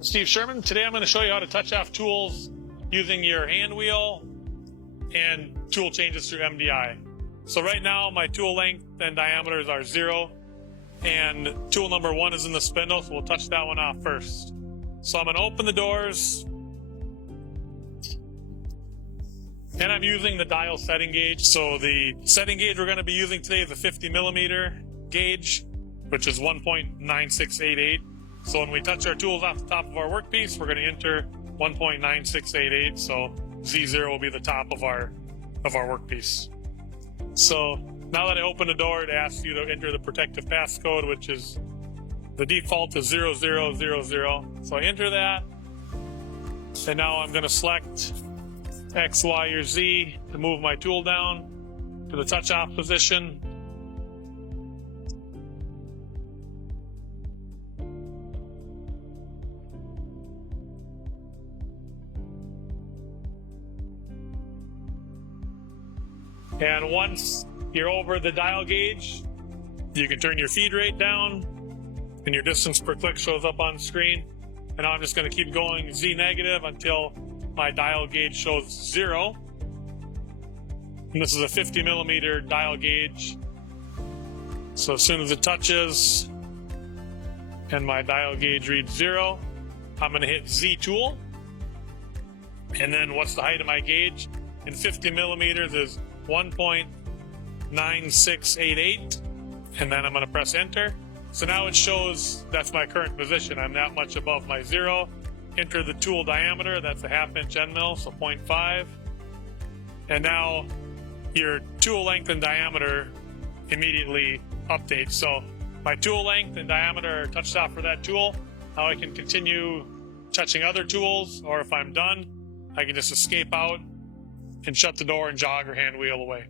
Steve Sherman. Today I'm going to show you how to touch off tools using your hand wheel and tool changes through MDI. So right now my tool length and diameters are 0 and tool number 1 is in the spindle, so we'll touch that one off first. So I'm going to open the doors and I'm using the dial setting gauge. So the setting gauge we're going to be using today is a 50 millimeter gauge, which is 1.9688. So when we touch our tools off the top of our workpiece, we're going to enter 1.9688. So Z0 will be the top of our workpiece. So now that I open the door, it asks you to enter the protective passcode, which is the default is 0000. So I enter that, and now I'm going to select X, Y, or Z to move my tool down to the touch off position. And once you're over the dial gauge, you can turn your feed rate down and your distance per click shows up on the screen. And now I'm just going to keep going Z negative until my dial gauge shows 0. And this is a 50 millimeter dial gauge. So as soon as it touches and my dial gauge reads 0, I'm going to hit Z tool. And then what's the height of my gauge? In 50 millimeters is 1.9688, and then I'm going to press enter. So now it shows that's my current position. I'm that much above my 0. Enter the tool diameter, that's a 1/2 inch end mill, so 0.5. And now your tool length and diameter immediately updates. So my tool length and diameter are touched off for that tool. Now I can continue touching other tools, or if I'm done, I can just escape out and shut the door and jog or hand wheel away.